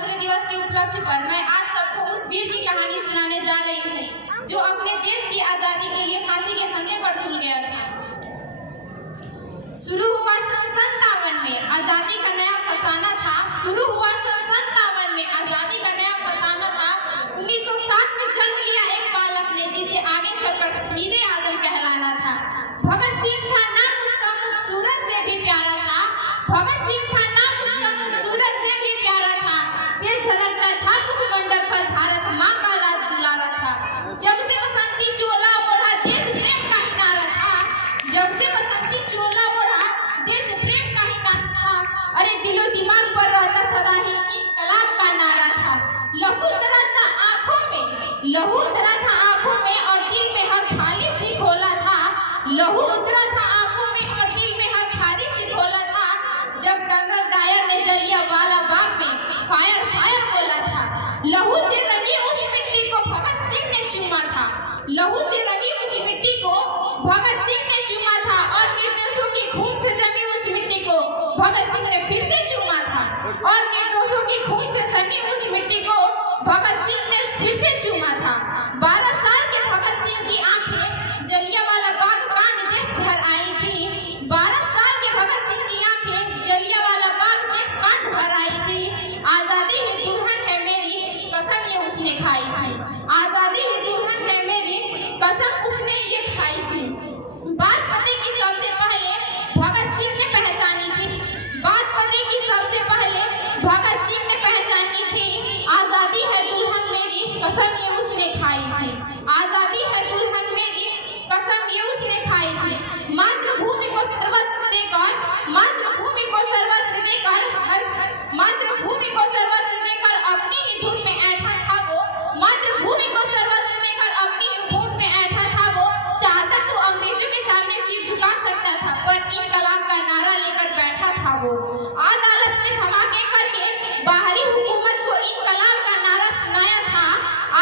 गणतंत्र दिवस के उपलक्ष्य पर मैं आज सबको उस वीर की कहानी सुनाने जा रही हूँ जो अपने देश की आजादी के लिए फांसी के फंदे पर झूल गया था। शुरू हुआ सन 57 में आजादी का नया फसाना था। शुरू हुआ सन 57 में आजादी का नया फसाना था। 1907 में जन्म लिया एक बालक ने जिसे आगे चलकर शहीद आजम कहलाना था। भगत सिंह था नाम उसका मुख सूरज से भी प्यारा था। भगत सिंह था नाम उसका मुख सूरज से भी प्यारा था। तेज झलकता था मुखमंडल पर भारत माँ का राज दुलारा था। जब से बसंती चोला ओढ़ा देश प्रेम का ही नारा था। जब से बसंती चोला ओढ़ा देश प्रेम का ही नारा था। अरे दिलो दिमाग पर रहता सदा ही इनकलाब का नारा था। लहू उतरा था आंखों में, लहू उतरा था आंखों में और दिल में हर खाली सी खोला था। लहू उतरा था आंखों में और दिल में हर खाली सी खोला था। जब कर्नल डायर ने जलियांवाला बाग में फायर फायर बोला था। लहू से रंगी उस मिट्टी को भगत सिंह ने चूमा था। लहू से रंगी उस मिट्टी को भगत सिंह ने चूमा था और निर्दोषों की खून से जमी उस मिट्टी को भगत सिंह ने फिर से चूमा था। और निर्दोषों की खून से सनी उस मिट्टी को भगत सिंह ने फिर से चूमा था। 12 साल के भगत सिंह की आंखें जलियांवाला बाग कांड देख भर आई थी। 12 साल के भगत सिंह की आंखें जलियांवाला बाग देख कांड भर आई थी। आजादी ही दुल्हन है मेरी कसम ये उसने खाई थी। आजादी ही दुल्हन है मेरी कसम उसने ये खाई थी। बात पते की सबसे पहले भगत सिंह ने पहचानी थी। बात पते की सबसे पहले भगत सिंह ने पहचानी थी। आजादी है दुल्हन मेरी कसम ये उसने खाई थी। आजादी है दुल्हन मेरी कसम ये उसने खाई थी। मातृभूमि को सर्वस्व देकर, मातृभूमि को सर्वस्व देकर, मातृभूमि को सर्वस्व देकर अपनी ही धुन में ऐठा था वो। मातृभूमि को सर्वस्व देकर अपनी ही धुन में ऐठा था वो। चाहता तो अंग्रेजों के सामने सिर झुका सकता था पर इनकलाब का नारा लेकर बैठा था वो। अदालत में धमाके करके बाहरी हुकूमत को इनकलाब का नारा सुनाया था।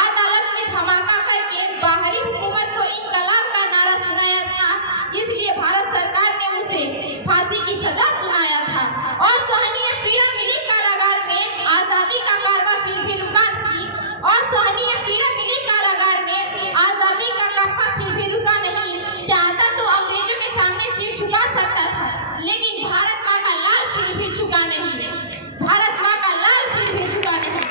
अदालत में धमाका करके बाहरी हुकूमत को इनकलाब का नारा सुनाया था। इसलिए भारत सरकार ने उसे फांसी की सजा सुनाया था। और सहनीय पीड़ा मिली कारागार में आजादी का कारवां फिर भी रुका नहीं। और सहनीय पीड़ा मिली कारागार में आजादी का कारवां फिर भी रुका नहीं। चाहता तो अंग्रेजों के सामने सिर झुका सकता था लेकिन भारत माँ का लाल फिर भी झुका नहीं। भारत माँ का लाल फिर भी झुका नहीं।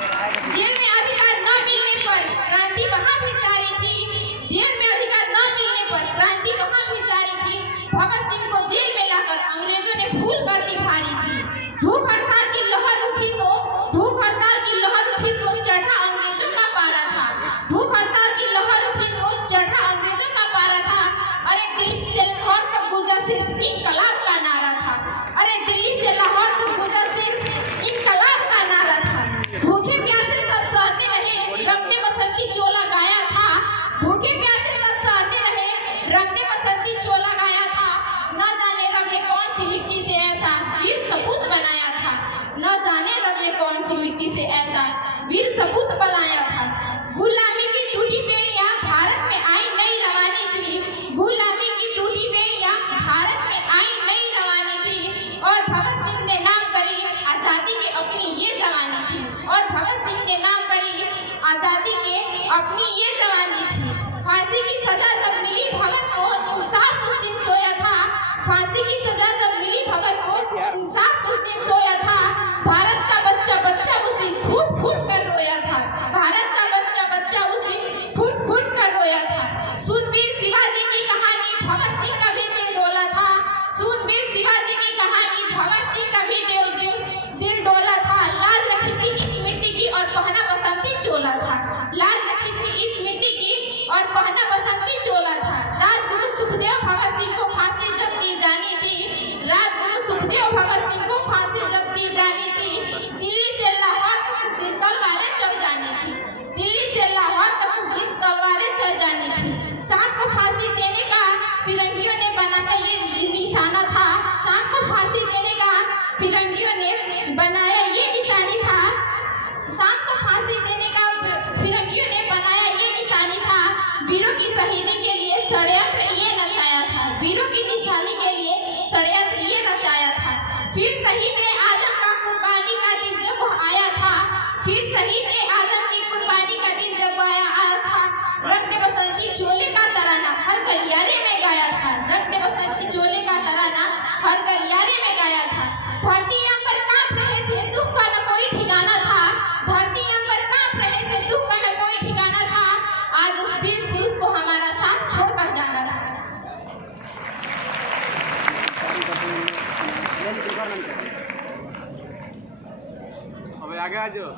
जेल में अधिकार न मिलने पर क्रांति वहाँ भी जारी थी। जेल में अधिकार न मिलने पर क्रांति वहाँ भी जारी थी। भगत सिंह को जेल में लाकर अंग्रेजों ने भूल कर दी भारी थी। भूख हड़ताल की लहर उठी तो, भूख हड़ताल की लहर उठी तो चढ़ा अंग्रेजों का पारा था। भूख हड़ताल की लहर उठी तो चढ़ा अंग्रेजों का पारा था। अरे दिल्ली से लाहौर तक गूंजा सिर्फ इनकलाब का नारा था। अरे दिल्ली से लाहौर तक गूंजा सिर्फ इनकलाब का नारा था। भूखे प्यासे सब सहते रहे रंगते बसंती चोला गाया था। भूखे प्यासे सब सहते रहे रंगते बसंती चोला गाया था। न जाने रब ने कौन सी मिट्टी से ऐसा वीर सपूत बनाया था। न जाने रब ने कौन सी मिट्टी से ऐसा वीर सपूत बनाया था। गुलामी की टूटी बेड़ियां भारत में आई नई रवानी थी। गुलामी की टूटी बेड़ियां भारत में आई नई रवानी थी। और भगत सिंह ने नाम करी आजादी के अपनी ये जवानी थी। और भगत सिंह ने नाम करी आजादी के अपनी ये जवानी थी। फांसी की सजा जब मिली भगत को इंसाफ उस दिन सोया था। फांसी की सजा जब मिली भगत को इंसाफ उस दिन सोया था। भारत का बच्चा बच्चा उस दिन फूट फूट कर रोया था। भारत का बच्चा बच्चा उस दिन फूट फूट कर रोया था। सुन वीर शिवाजी की कहानी भगत सिंह का भी दिल डोला था। सुन वीर शिवाजी की कहानी भगत सिंह का भी दिल डोला था। लाज रखी थी इस मिट्टी की और पहना बसंती चोला था। लाज रखी थी इस मिट्टी की और पहना बसंती चोला था। राजगुरु सुखदेव भगत सिंह को फांसी जब दी जानी थी। राजगुरु सुखदेव भगत सिंह को फांसी जब दी जानी थी। दिल्ली से लाहौर तक उस दिन तलवारें चल जानी थी। दिल्ली से लाहौर तक उस दिन तलवारें चल जानी थी। शाम को फांसी देने का फिरंगियों ने बनाया ये निशाना था। शाम को फांसी देने का फिरंगियों ने बनाया ये निशानी था। शाम को फांसी देने का फिरंगियों ने बनाया ये निशानी था। वीरों की शहीदी के लिए षड्यंत्र ये नचाया था। वीरों की निशानी के लिए षड्यंत्र ये नचाया था। फिर शहीद आजम का कुर्बानी का दिन जब आया था। फिर शहीद ए आजम की कुर्बानी का दिन जब आया था, रंग दे बसंती चोले का तराना हर गलियारे में गाया था। रंग दे बसंती चोले का तराना हर गलियारे में गाया था। धरती अंबर कांप रहे थे, दुख का न कोई ठिकाना था। धरती अंबर कांप रहे थे, दुख का न कोई ठिकाना था। आज उस वीर पुरुष को हमारा साथ छोड़कर जाना था। अबे आगे आ जाओ।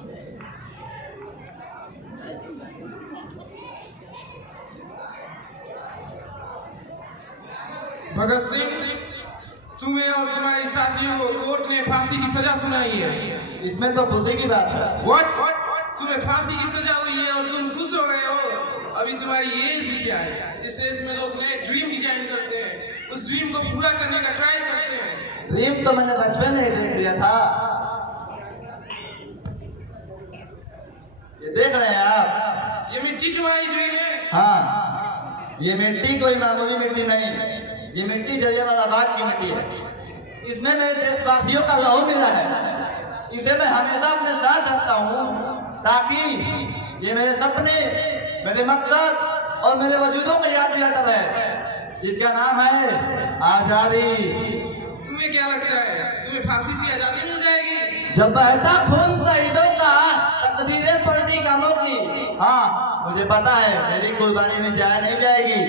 भगत सिंह, तुम्हें और तुम्हारी साथियों को कोर्ट ने फांसी की सजा सुनाई है। इसमें तो खुशी की बात है। What? तुम्हें फांसी की सजा हुई है और तुम खुश हो गए हो? अभी तुम्हारी एज ही क्या है? इस एज में लोग नए ड्रीम डिजाइन करते हैं, उस ड्रीम को पूरा करने का ट्राई करते हैं। ड्रीम तो मैंने बचपन में ही देख लिया था। ये देख रहे हैं आप? ये मिट्टी तुम्हारी ड्रीम है? हाँ, ये मिट्टी कोई मामूली मिट्टी नहीं, ये मिट्टी जलियांवाला बाग की मिट्टी है। इसमें मेरे देशवासियों का लहू मिला है। इसे मैं हमेशा अपने साथ रखता हूँ ताकि ये मेरे सपने, मेरे मकसद और मेरे वजूदों को याद दिलाता रहे, जिसका नाम है आजादी। तुम्हें क्या लगता है, तुम्हें फांसी से आजादी मिल जाएगी? जब बहता खून शहीदों का, तकदीरें पलटी कामों की। हाँ, मुझे पता है मेरी कुर्बानी में जाया नहीं जाएगी।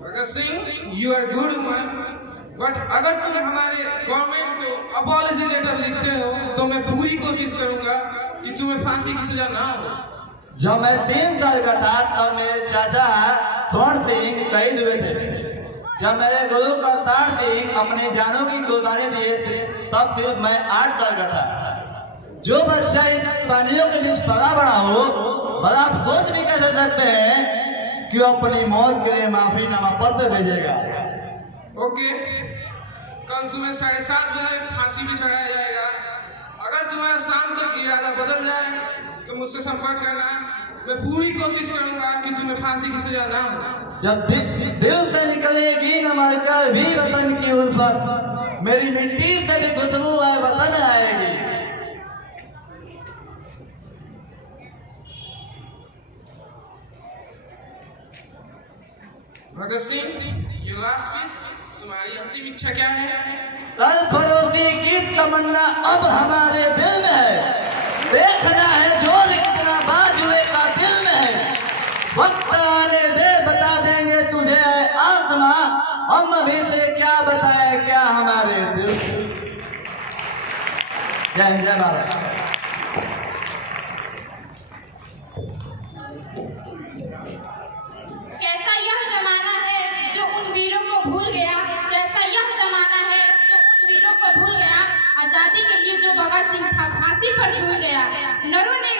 Bhagat Singh, you are good man, but अगर तुम हमारे गवर्नमेंट को अपॉलजी लेटर लिखते हो तो मैं पूरी कोशिश करूंगा कि तुम्हें फांसी की सजा ना हो। जब मैं 3 साल का था तब मेरे चाचा स्वर्ण सिंह शहीद हुए थे। जब मेरे गुरु करतार सिंह अपनी जानों की कुर्बानी दिए थे तब सिर्फ मैं 8 साल का था। जो बच्चा इन कुर्बानियों के बीच पला बड़ा हो, भला आप सोच भी कैसे सकते हैं कि वो अपनी मौत के लिए माफीनामा पत्र भेजेगा। ओके, कल सुबह 7:30 बजे फांसी भी चढ़ाया जाएगा। अगर तुम्हारा शाम तक इरादा बदल जाए तो मुझसे संपर्क करना। मैं पूरी कोशिश करूंगा कि तुम्हें फांसी की सजा ना हो। जब दिल से निकलेगी न मरकर भी वतन की उल्फत, मेरी मिट्टी से भी खुशबू है वतन आएगी। भगत सिंह, ये लास्ट विश, तुम्हारी अंतिम इच्छा क्या है? सरफरोशी की तमन्ना अब हमारे दिल में है। देखना है जोर कितना बाजुए का दिल में है। वक्त आने दे, बता देंगे तुझे आसमां, हम अभी से क्या बताए क्या हमारे दिल। जय भारत। कैसा यह जमाना है जो उन वीरों को भूल गया। कैसा यह जमाना है जो उन वीरों को भूल गया। आजादी के लिए जो भगत सिंह था फांसी पर झूल गया। नरों ने